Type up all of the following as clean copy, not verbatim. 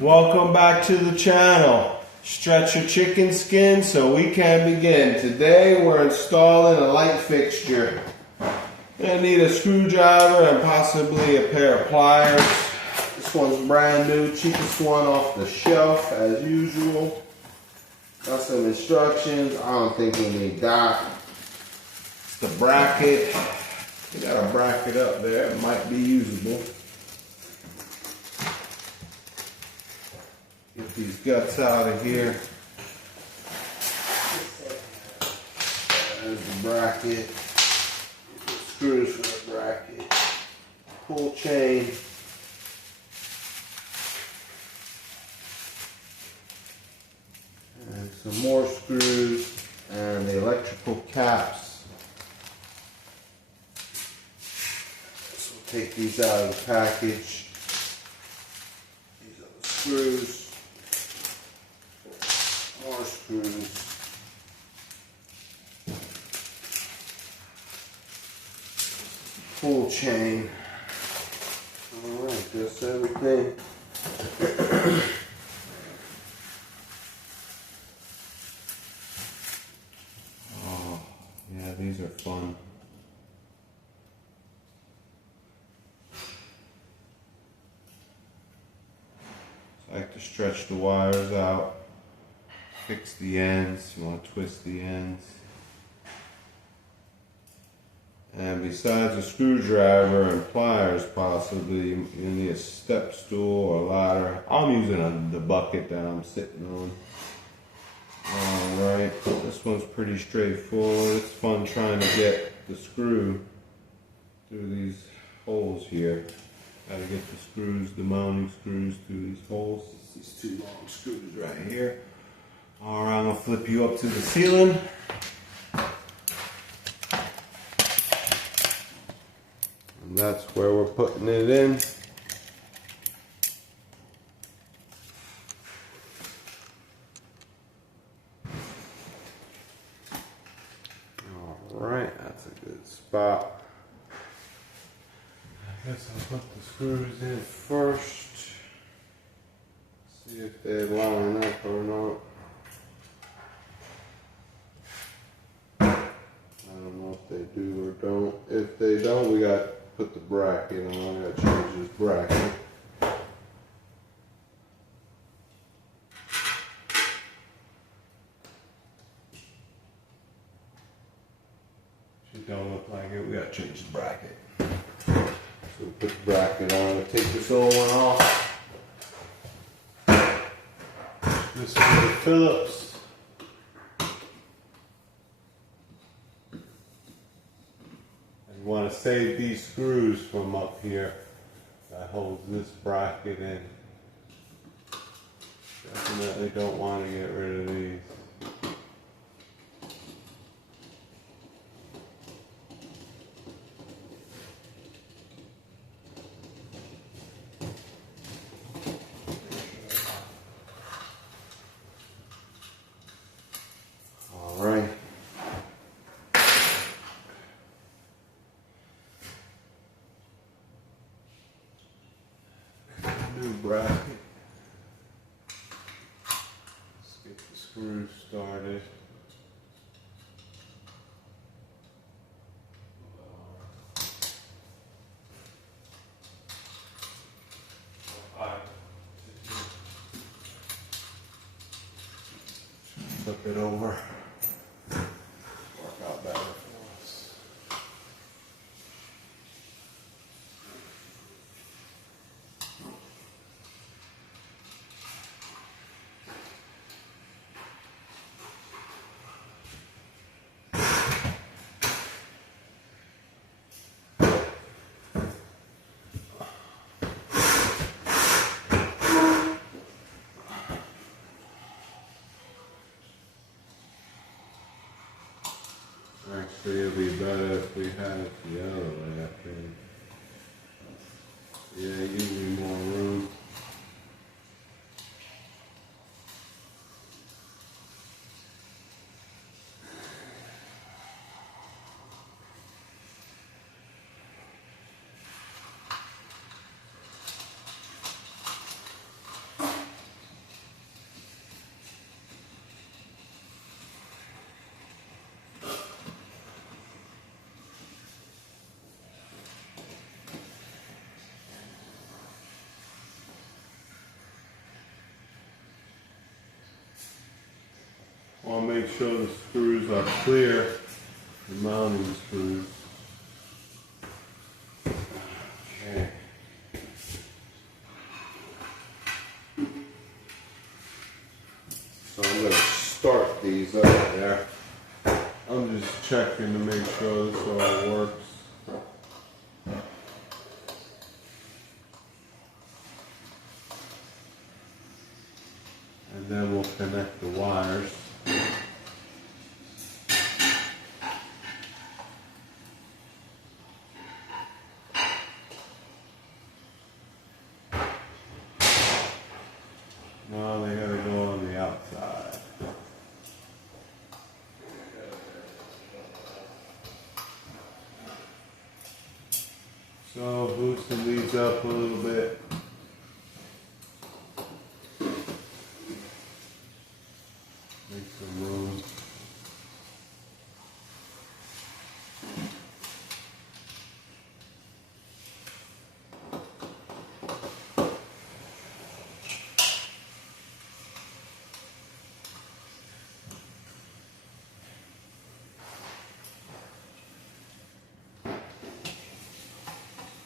Welcome back to the channel. Stretch your chicken skin so we can begin. Today we're installing a light fixture. You're gonna need a screwdriver and possibly a pair of pliers. This one's brand new, cheapest one off the shelf as usual. Got some instructions. I don't think we need that. It's the bracket. We got a bracket up there. It might be usable. Get these guts out of here. There's the bracket. The screws for the bracket. Pull chain. And some more screws and the electrical caps. So we'll take these out of the package. These are the screws. More screws. Pull chain. Alright, that's everything. Oh, yeah, these are fun. So I like to stretch the wires out. Fix the ends, you want to twist the ends. And besides a screwdriver and pliers possibly, you need a step stool or ladder. I'm using the bucket that I'm sitting on. Alright, this one's pretty straightforward. It's fun trying to get the screw through these holes here. Gotta get the screws, the mounting screws through these holes. It's these two long screws right here. Alright, I'm going to flip you up to the ceiling. And that's where we're putting it in. Alright, that's a good spot. I guess I'll put the screws in first. See if they line up or not. If they do or don't. If they don't, we got to put the bracket on. I got to change this bracket. If it don't look like it, we got to change the bracket. So we put the bracket on. We'll take this old one off. This is the Phillips. You want to save these screws from up here that holds this bracket in. Definitely don't want to get rid of these. All right. New bracket. Let's get the screws started. Flip it over. Work out better for us. Actually, it'd be better if we had it the other way, I think. Yeah, give me more room. Want to make sure the screws are clear, the mounting screws. Okay. So I'm going to start these up there. I'm just checking to make sure this all works. And then we'll connect the wires. Now they gotta go on the outside. So loosen these up a little bit. Make some room.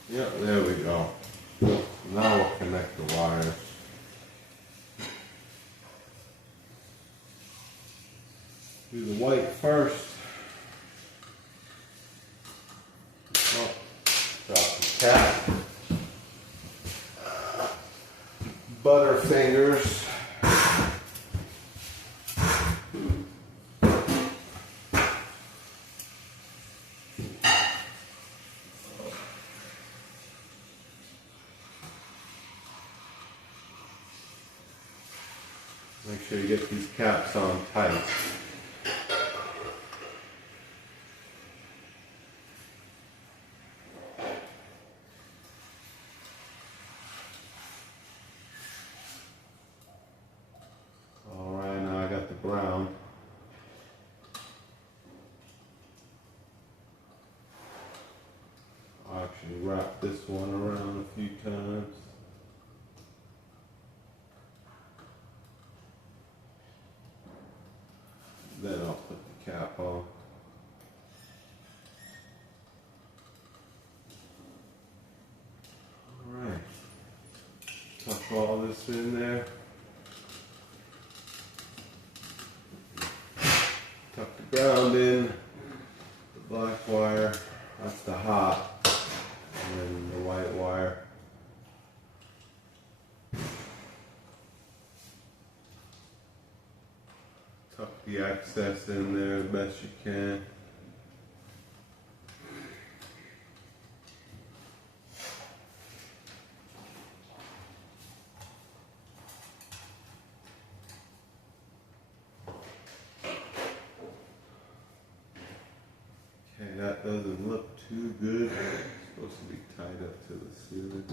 Yeah, there we go. Now we'll connect the wires. Do the white first. Oh, drop the cap. Butterfingers. Make sure you get these caps on tight. Alright, now I got the brown. I'll actually wrap this one around a few times. Then I'll put the cap on. Alright. Tuck all this in there. Tuck the ground in. The black wire, that's the hot. And then the white wire. Tuck the excess in there as best you can. Okay, that doesn't look too good. It's supposed to be tied up to the ceiling.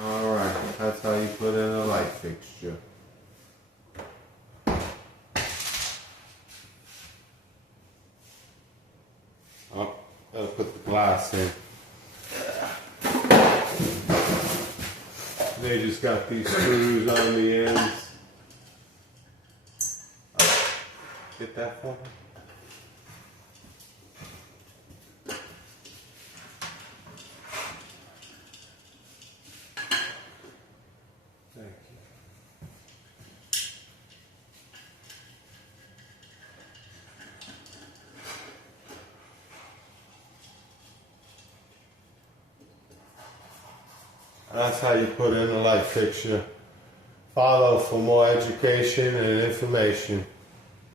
Alright, that's how you put in a light fixture. Oh, gotta put the glass in. They just got these screws on the ends. Oh, get that for me? Thank you. That's how you put in a light fixture. Follow for more education and information.